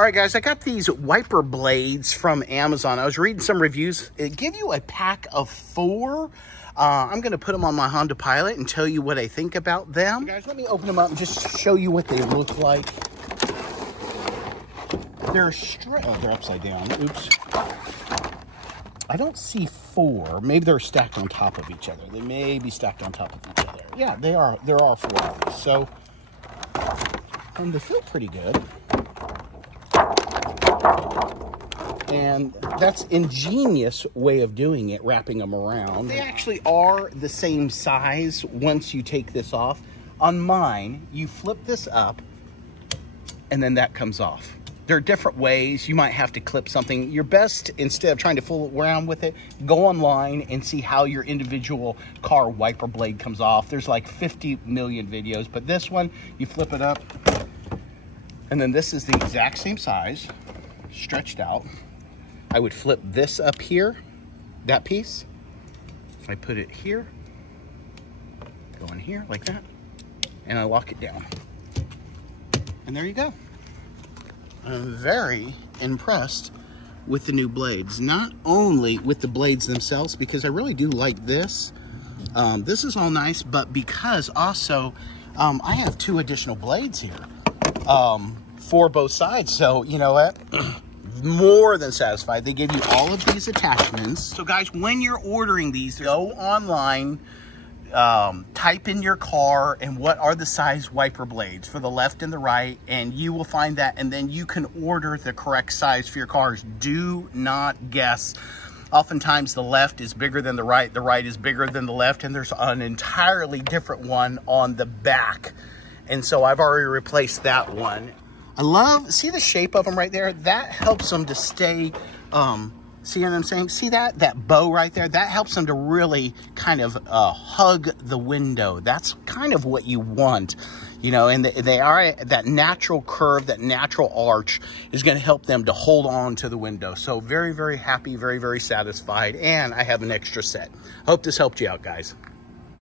All right, guys, I got these wiper blades from Amazon. I was reading some reviews. It give you a pack of 4. I'm going to put them on my Honda Pilot and tell you what I think about them. Guys, let me open them up and just show you what they look like. They're straight. Oh, they're upside down. Oops. I don't see 4. Maybe they're stacked on top of each other. They may be stacked on top of each other. Yeah, they are. There are 4 of these. So, they feel pretty good. And that's ingenious way of doing it, wrapping them around. They actually are the same size once you take this off. On mine, you flip this up and then that comes off. There are different ways. You might have to clip something. Your best, instead of trying to fool around with it, go online and see how your individual car wiper blade comes off. There's like 50 million videos, but this one, you flip it up and then this is the exact same size, stretched out. I would flip this up here, that piece. I put it here, go in here like that, and I lock it down. And there you go. I'm very impressed with the new blades. Not only with the blades themselves, because I really do like this. This is all nice, but because also I have 2 additional blades here for both sides. So, you know what? More than satisfied. They give you all of these attachments. So guys, when you're ordering these, go online, type in your car and what are the size wiper blades for the left and the right, and you will find that, and then you can order the correct size for your cars. Do not guess. Oftentimes the left is bigger than the right is bigger than the left, and there's an entirely different one on the back. And so I've already replaced that one. I love, see the shape of them right there? That helps them to stay, see what I'm saying? See that bow right there? That helps them to really kind of hug the window. That's kind of what you want, you know, and they are, that natural curve, that natural arch is going to help them to hold on to the window. So very, very happy, very, very satisfied. And I have an extra set. Hope this helped you out, guys.